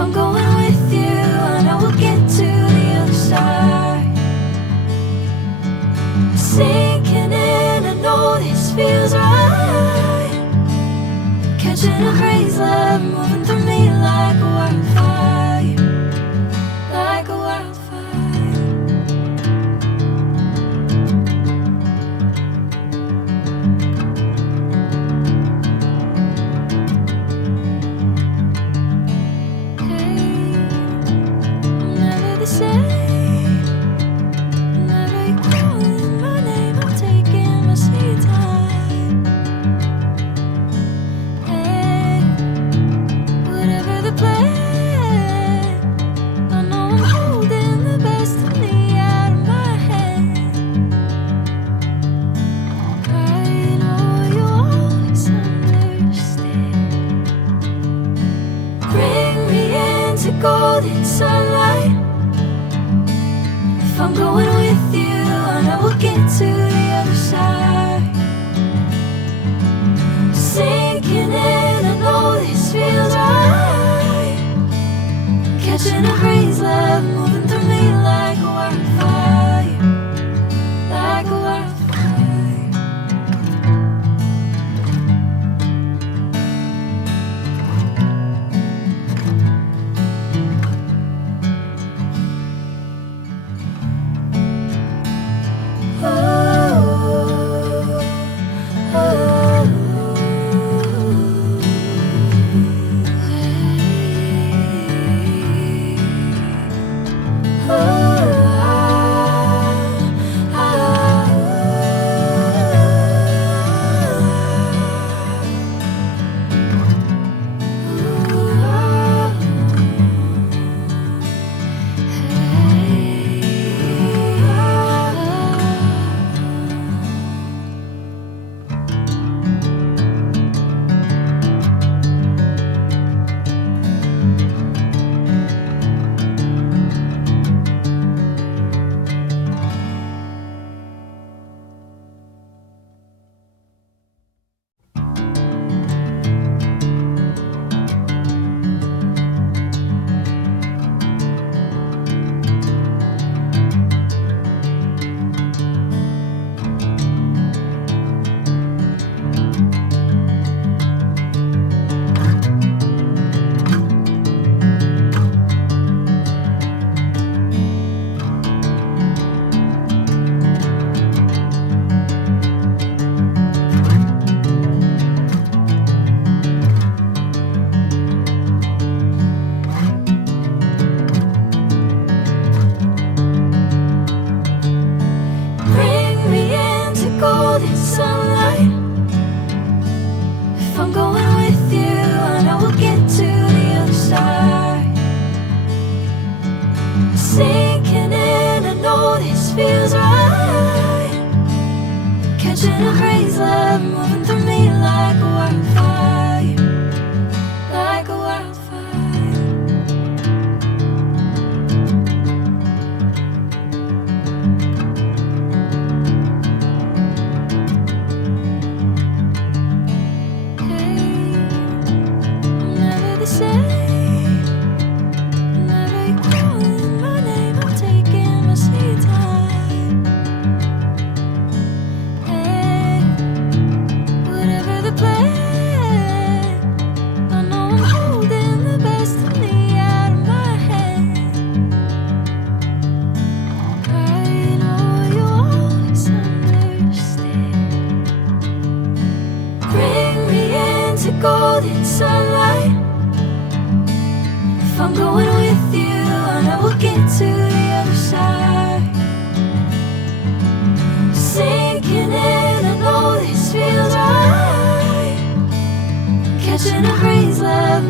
I'm going with you, I know we'll get to the other side. Sinking in, I know this feels right. Catching a crazy love, moving through me like a wildfire, like a wildfire. Hey, I'm never the same. Whenever you're calling my name, I'm taking my sweet time. Hey, whatever the plan, I know I'm holding the best of me out of my hand. I know you always understand. Bring me into golden sunlight. If I'm going with you, I know we'll get to the other side. Sinking in, I know this feels right. Catching a crazy love, moving through me like a wildfire, like a wildfire. Bring me into golden sunlight. If I'm going with you, I know we'll get to the other side. Sinking in, I know this feels right. Catching a crazy love, moving through me like a wildfire, like a wildfire. Hey, I'm never the same. Whenever you're calling my name, I'm taking my sweet time. Hey, whatever the plan, I know I'm holding the best of me out of my hand. I know you always understand. Bring me into golden sunlight. If I'm going with you, I know we'll get to the other side. Sinking in, I know this feels right. Catching a crazy love,